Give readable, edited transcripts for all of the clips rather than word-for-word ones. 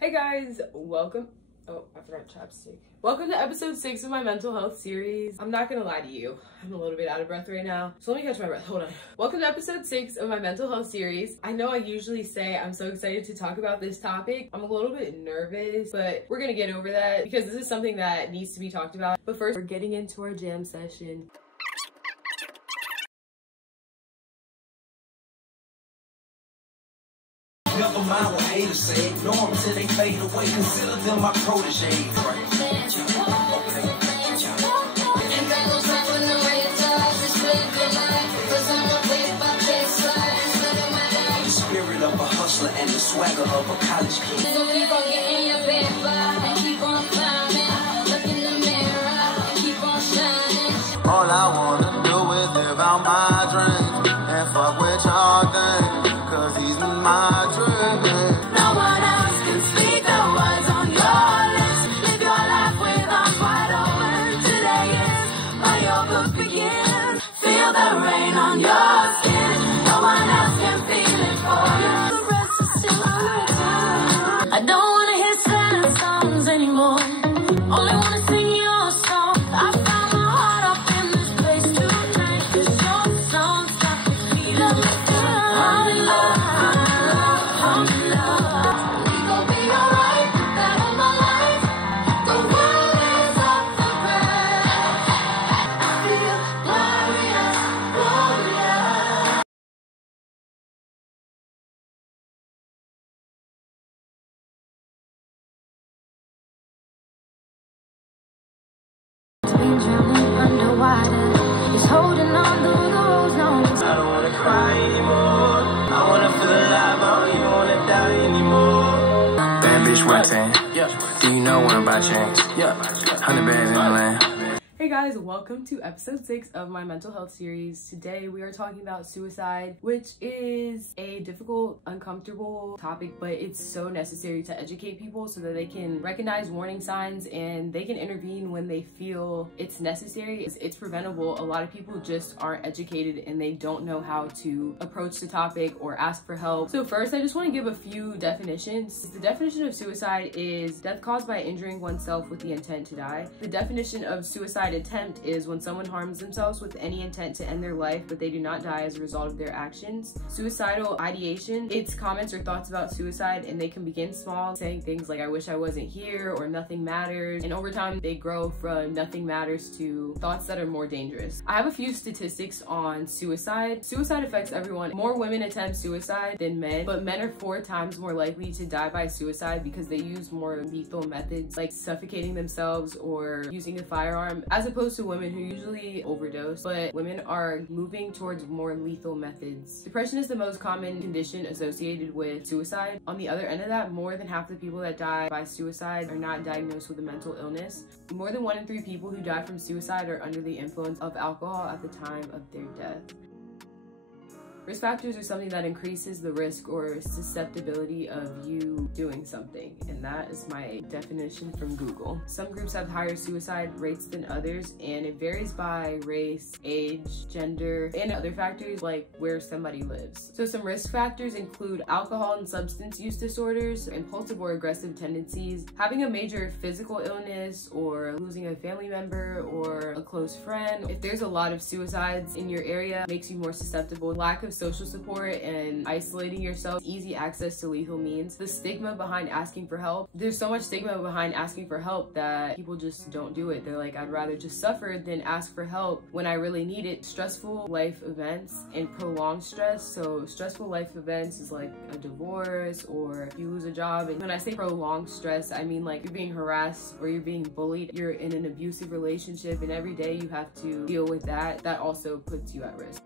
Hey guys, welcome. Oh, I forgot chapstick. Welcome to episode 6 of my mental health series. I'm not gonna lie to you, I'm a little bit out of breath right now, so let me catch my breath. Hold on. Welcome to episode 6 of my mental health series. I know I usually say I'm so excited to talk about this topic. I'm a little bit nervous, but we're gonna get over that because this is something that needs to be talked about. But first, we're getting into our jam session. Never mind what haters say. Ignore them till they fade away. Consider them my proteges. The spirit of a hustler and the swagger of a college kid. So keep on getting your paper and keep on climbing. Look in the mirror and keep on shining. All I wanna do is live out my dreams and fuck with y'all things, cause he's my dream. No one else can speak the words on your lips. Live your life with arms wide open. Today is where your book begins. Feel the rain on your skin. No one else can feel it for you. The rest is still unwritten. I don't wanna hear silent songs anymore. Only wanna sing your song. I found my heart up in this place tonight. 'Cause your songs got me feeling I'm in love, I'm in love. We gon' be alright, that of my life. The world is up for grabs. I feel glorious, glorious. Been drowning underwater, just holding on to those notes. I don't wanna cry anymore. I wanna feel alive. I don't even wanna die anymore. Bad bitch 110. Yeah. Do you know when by chance? Yeah. 100 bands in the land. Hey guys, welcome to episode 6 of my mental health series. Today we are talking about suicide, which is a difficult, uncomfortable topic, but it's so necessary to educate people so that they can recognize warning signs and they can intervene when they feel it's necessary. It's preventable. A lot of people just aren't educated and they don't know how to approach the topic or ask for help. So first, I just want to give a few definitions. The definition of suicide is death caused by injuring oneself with the intent to die. The definition of suicide attempt is when someone harms themselves with any intent to end their life, but they do not die as a result of their actions. Suicidal ideation, it's comments or thoughts about suicide, and they can begin small, saying things like, I wish I wasn't here, or nothing matters. And over time, they grow from nothing matters to thoughts that are more dangerous. I have a few statistics on suicide. Suicide affects everyone. More women attempt suicide than men, but men are 4 times more likely to die by suicide because they use more lethal methods like suffocating themselves or using a firearm, as opposed to women who usually overdose, but women are moving towards more lethal methods. Depression is the most common condition associated with suicide. On the other end of that, more than half the people that die by suicide are not diagnosed with a mental illness. More than 1 in 3 people who die from suicide are under the influence of alcohol at the time of their death. Risk factors are something that increases the risk or susceptibility of you doing something, and that is my definition from Google. Some groups have higher suicide rates than others, and it varies by race, age, gender, and other factors like where somebody lives. So some risk factors include alcohol and substance use disorders, impulsive or aggressive tendencies, having a major physical illness, or losing a family member or a close friend. If there's a lot of suicides in your area, it makes you more susceptible. Lack of social support and isolating yourself, easy access to lethal means. The stigma behind asking for help. There's so much stigma behind asking for help that people just don't do it. They're like, I'd rather just suffer than ask for help when I really need it. Stressful life events and prolonged stress. So stressful life events is like a divorce or if you lose a job. And when I say prolonged stress, I mean like you're being harassed or you're being bullied. You're in an abusive relationship and every day you have to deal with that. That also puts you at risk.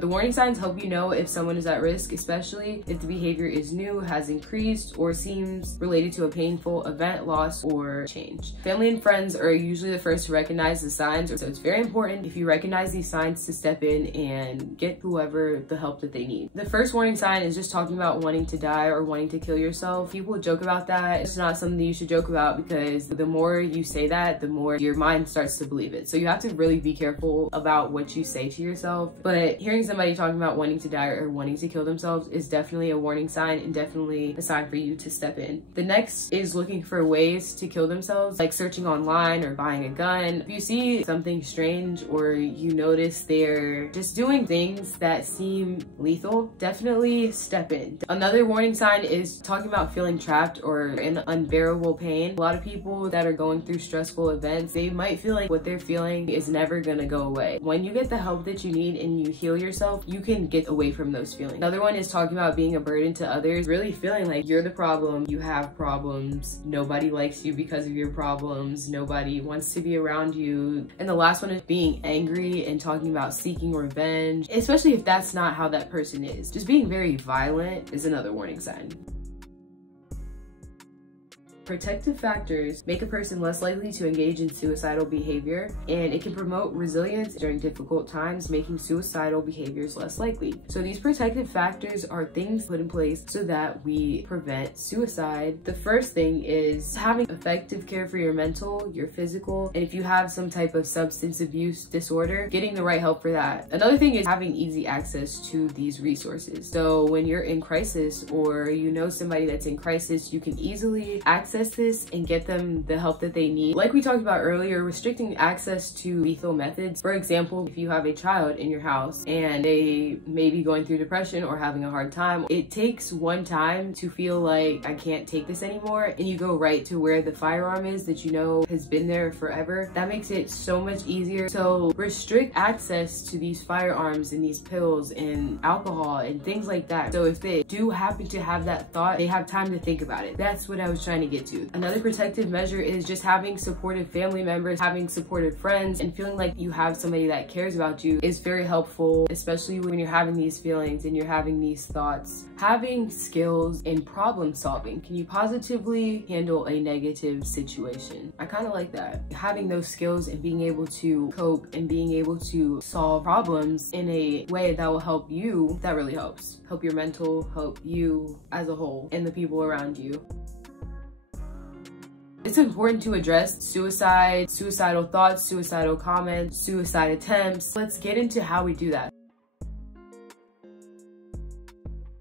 The warning signs help you know if someone is at risk, especially if the behavior is new, has increased, or seems related to a painful event, loss, or change. Family and friends are usually the first to recognize the signs, so it's very important if you recognize these signs to step in and get whoever the help that they need. The first warning sign is just talking about wanting to die or wanting to kill yourself. People joke about that. It's not something you should joke about because the more you say that, the more your mind starts to believe it. So you have to really be careful about what you say to yourself. But hearing somebody talking about wanting to die or wanting to kill themselves is definitely a warning sign and definitely a sign for you to step in. The next is looking for ways to kill themselves, like searching online or buying a gun. If you see something strange or you notice they're just doing things that seem lethal, definitely step in. Another warning sign is talking about feeling trapped or in unbearable pain. A lot of people that are going through stressful events, they might feel like what they're feeling is never gonna go away. When you get the help that you need and you heal yourself, you can get away from those feelings. Another one is talking about being a burden to others, really feeling like you're the problem, you have problems, nobody likes you because of your problems, nobody wants to be around you. And the last one is being angry and talking about seeking revenge, especially if that's not how that person is. Just being very violent is another warning sign. Protective factors make a person less likely to engage in suicidal behavior, and it can promote resilience during difficult times, making suicidal behaviors less likely. So these protective factors are things put in place so that we prevent suicide. The first thing is having effective care for your mental, your physical, and if you have some type of substance abuse disorder, getting the right help for that. Another thing is having easy access to these resources. So when you're in crisis or you know somebody that's in crisis, you can easily access this and get them the help that they need. Like we talked about earlier, restricting access to lethal methods. For example, if you have a child in your house and they may be going through depression or having a hard time, it takes one time to feel like I can't take this anymore, and you go right to where the firearm is that you know has been there forever. That makes it so much easier. So restrict access to these firearms and these pills and alcohol and things like that. So if they do happen to have that thought, they have time to think about it. That's what I was trying to get to. Another protective measure is just having supportive family members, having supportive friends, and feeling like you have somebody that cares about you is very helpful, especially when you're having these feelings and you're having these thoughts. Having skills in problem solving. Can you positively handle a negative situation? I kind of like that. Having those skills and being able to cope and being able to solve problems in a way that will help you, that really helps. Help your mental, help you as a whole, and the people around you. It's important to address suicide, suicidal thoughts, suicidal comments, suicide attempts. Let's get into how we do that.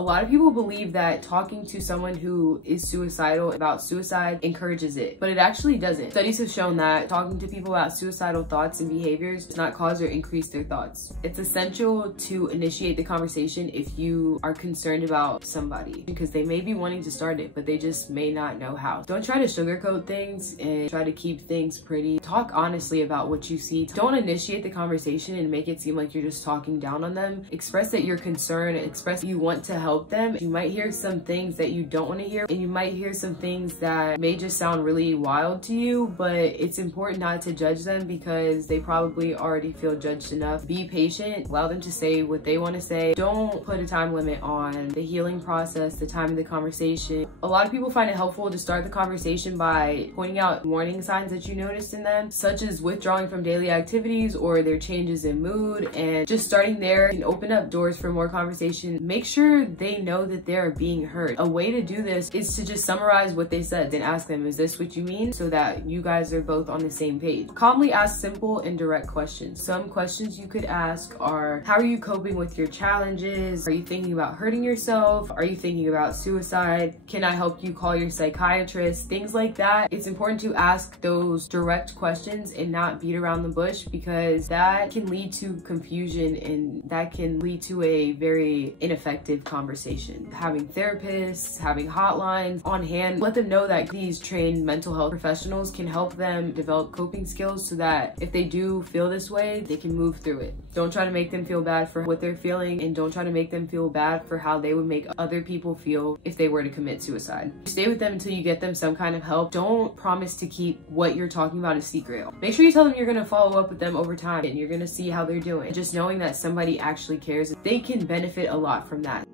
A lot of people believe that talking to someone who is suicidal about suicide encourages it, but it actually doesn't. Studies have shown that talking to people about suicidal thoughts and behaviors does not cause or increase their thoughts. It's essential to initiate the conversation if you are concerned about somebody, because they may be wanting to start it, but they just may not know how. Don't try to sugarcoat things and try to keep things pretty. Talk honestly about what you see. Don't initiate the conversation and make it seem like you're just talking down on them. Express that you're concerned, express you want to help them. You might hear some things that you don't want to hear, and you might hear some things that may just sound really wild to you, but it's important not to judge them because they probably already feel judged enough. Be patient, allow them to say what they want to say. Don't put a time limit on the healing process, the time of the conversation. A lot of people find it helpful to start the conversation by pointing out warning signs that you noticed in them, such as withdrawing from daily activities or their changes in mood, and just starting there can open up doors for more conversation. Make sure they know that they're being heard. A way to do this is to just summarize what they said, then ask them, is this what you mean? So that you guys are both on the same page. Calmly ask simple and direct questions. Some questions you could ask are, how are you coping with your challenges? Are you thinking about hurting yourself? Are you thinking about suicide? Can I help you call your psychiatrist? Things like that. It's important to ask those direct questions and not beat around the bush, because that can lead to confusion and that can lead to a very ineffective conversation. Having therapists, having hotlines on hand, let them know that these trained mental health professionals can help them develop coping skills so that if they do feel this way, they can move through it. Don't try to make them feel bad for what they're feeling, and don't try to make them feel bad for how they would make other people feel if they were to commit suicide. Stay with them until you get them some kind of help. Don't promise to keep what you're talking about a secret. Make sure you tell them you're going to follow up with them over time and you're going to see how they're doing. Just knowing that somebody actually cares, they can benefit a lot from that.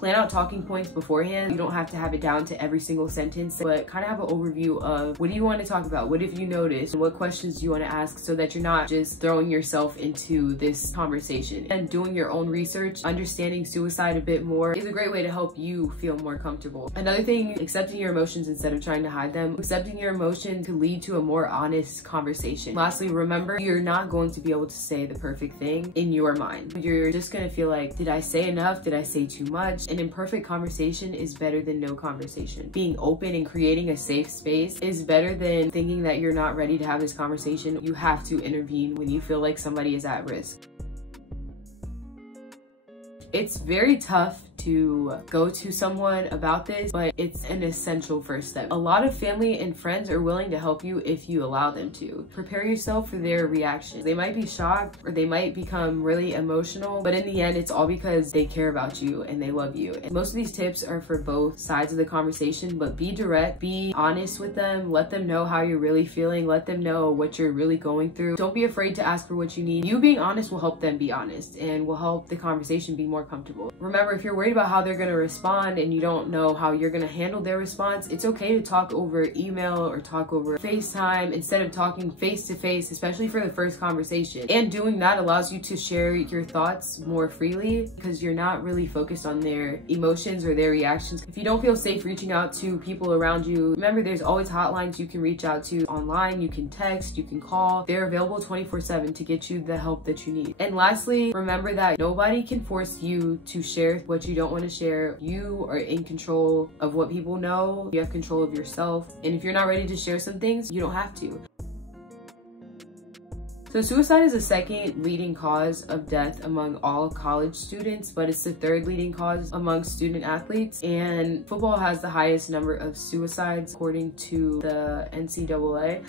Plan out talking points beforehand. You don't have to have it down to every single sentence, but kind of have an overview of what do you want to talk about? What have you noticed? And what questions do you want to ask, so that you're not just throwing yourself into this conversation. And doing your own research, understanding suicide a bit more is a great way to help you feel more comfortable. Another thing, accepting your emotions instead of trying to hide them. Accepting your emotions could lead to a more honest conversation. Lastly, remember, you're not going to be able to say the perfect thing in your mind. You're just going to feel like, did I say enough? Did I say too much? An imperfect conversation is better than no conversation. Being open and creating a safe space is better than thinking that you're not ready to have this conversation. You have to intervene when you feel like somebody is at risk. It's very tough to go to someone about this, but it's an essential first step. A lot of family and friends are willing to help you if you allow them to. Prepare yourself for their reactions. They might be shocked or they might become really emotional, but in the end, it's all because they care about you and they love you. And most of these tips are for both sides of the conversation, but be direct, be honest with them, let them know how you're really feeling, let them know what you're really going through. Don't be afraid to ask for what you need. You being honest will help them be honest and will help the conversation be more comfortable. Remember, if you're worried about how they're going to respond and you don't know how you're going to handle their response, it's okay to talk over email or talk over FaceTime instead of talking face to face, especially for the first conversation. And doing that allows you to share your thoughts more freely because you're not really focused on their emotions or their reactions. If you don't feel safe reaching out to people around you, remember there's always hotlines you can reach out to online. You can text, you can call. They're available 24/7 to get you the help that you need. And lastly, remember that nobody can force you to share what you don't want to share. You are in control of what people know. You have control of yourself. And if you're not ready to share some things, you don't have to. So suicide is the second leading cause of death among all college students, but it's the third leading cause among student athletes. And football has the highest number of suicides according to the NCAA.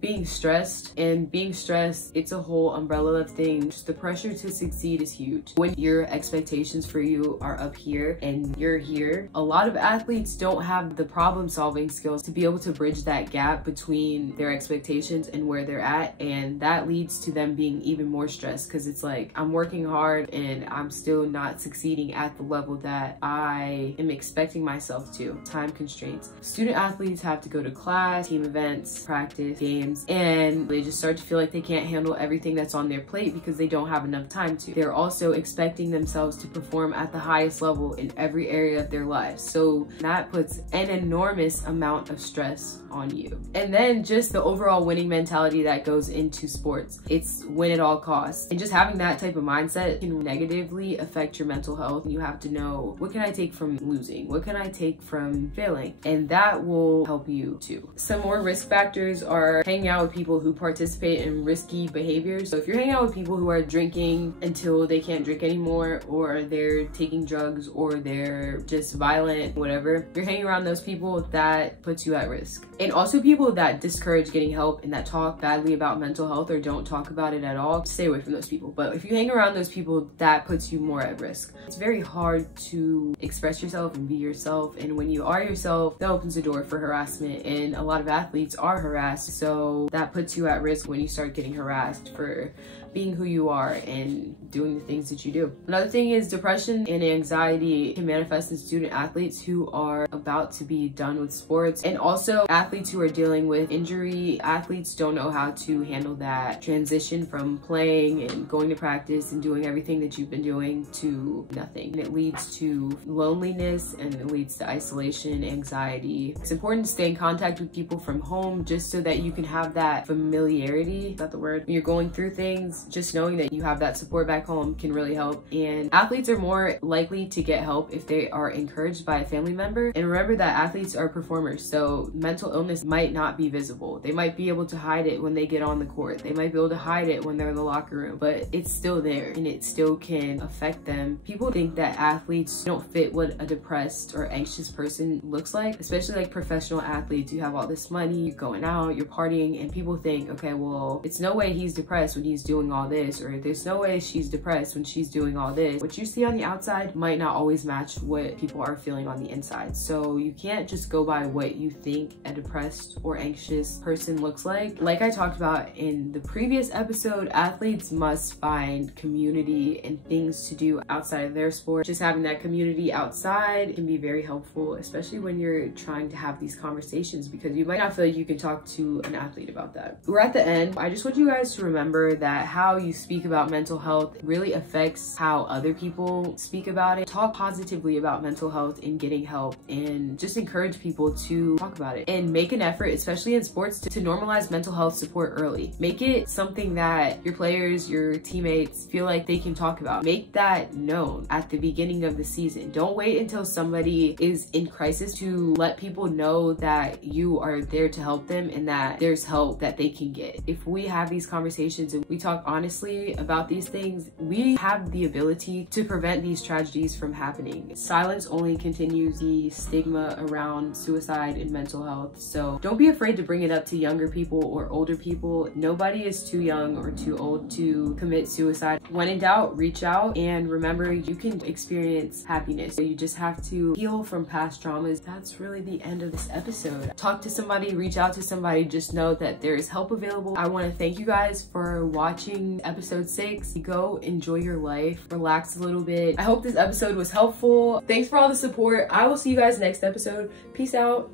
Being stressed, it's a whole umbrella of things. The pressure to succeed is huge. When your expectations for you are up here and you're here, a lot of athletes don't have the problem solving skills to be able to bridge that gap between their expectations and where they're at. And that leads to them being even more stressed because it's like, I'm working hard and I'm still not succeeding at the level that I am expecting myself to. Time constraints. Student athletes have to go to class, team events, practice, games, and they just start to feel like they can't handle everything that's on their plate because they don't have enough time to. They're also expecting themselves to perform at the highest level in every area of their lives. So that puts an enormous amount of stress on you. And then just the overall winning mentality that goes into sports. It's win at all costs. And just having that type of mindset can negatively affect your mental health. You have to know, what can I take from losing? What can I take from failing? And that will help you too. Some more risk factors are hanging out with people who participate in risky behaviors. So if you're hanging out with people who are drinking until they can't drink anymore, or they're taking drugs, or they're just violent, whatever, if you're hanging around those people, that puts you at risk. And also people that discourage getting help and that talk badly about mental health or don't talk about it at all, stay away from those people. But if you hang around those people, that puts you more at risk. It's very hard to express yourself and be yourself. And when you are yourself, that opens the door for harassment. And a lot of athletes are harassed. So that puts you at risk when you start getting harassed for being who you are and doing the things that you do. Another thing is depression and anxiety can manifest in student athletes who are about to be done with sports, and also athletes who are dealing with injury. Athletes don't know how to handle that transition from playing and going to practice and doing everything that you've been doing to nothing. And it leads to loneliness and it leads to isolation, anxiety. It's important to stay in contact with people from home just so that you can have that familiarity, is that the word? When you're going through things, just knowing that you have that support back home can really help. And athletes are more likely to get help if they are encouraged by a family member. And remember that athletes are performers, so mental illness might not be visible. They might be able to hide it when they get on the court. They might be able to hide it when they're in the locker room, but it's still there and it still can affect them. People think that athletes don't fit what a depressed or anxious person looks like, especially like professional athletes. You have all this money, you're going out, you're partying, and people think, okay, well, it's no way he's depressed when he's doing doing all this, or there's no way she's depressed when she's doing all this. What you see on the outside might not always match what people are feeling on the inside. So you can't just go by what you think a depressed or anxious person looks like. Like I talked about in the previous episode, athletes must find community and things to do outside of their sport. Just having that community outside can be very helpful, especially when you're trying to have these conversations, because you might not feel like you can talk to an athlete about that. We're at the end. I just want you guys to remember that how you speak about mental health really affects how other people speak about it. Talk positively about mental health and getting help, and just encourage people to talk about it, and make an effort, especially in sports, to normalize mental health support early. Make it something that your players, your teammates feel like they can talk about. Make that known at the beginning of the season. Don't wait until somebody is in crisis to let people know that you are there to help them and that there's help that they can get. If we have these conversations and we talk honestly about these things, we have the ability to prevent these tragedies from happening. Silence only continues the stigma around suicide and mental health. So don't be afraid to bring it up to younger people or older people. Nobody is too young or too old to commit suicide. When in doubt, reach out, and remember, you can experience happiness. So you just have to heal from past traumas. That's really the end of this episode. Talk to somebody, reach out to somebody, just know that there is help available. I want to thank you guys for watching episode 6. Go enjoy your life, relax a little bit. I hope this episode was helpful. Thanks for all the support. I will see you guys next episode. Peace out.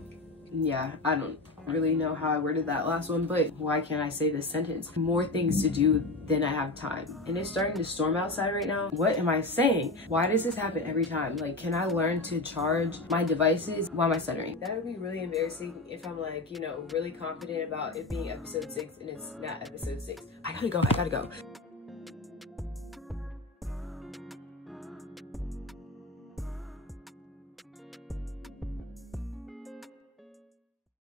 Yeah, I don't really know how I worded that last one, but why can't I say this sentence? More things to do than I have time. And it's starting to storm outside right now. What am I saying? Why does this happen every time? Like, can I learn to charge my devices? Why am I stuttering? That would be really embarrassing if I'm like, you know, really confident about it being episode 6 and it's not episode 6. I gotta go.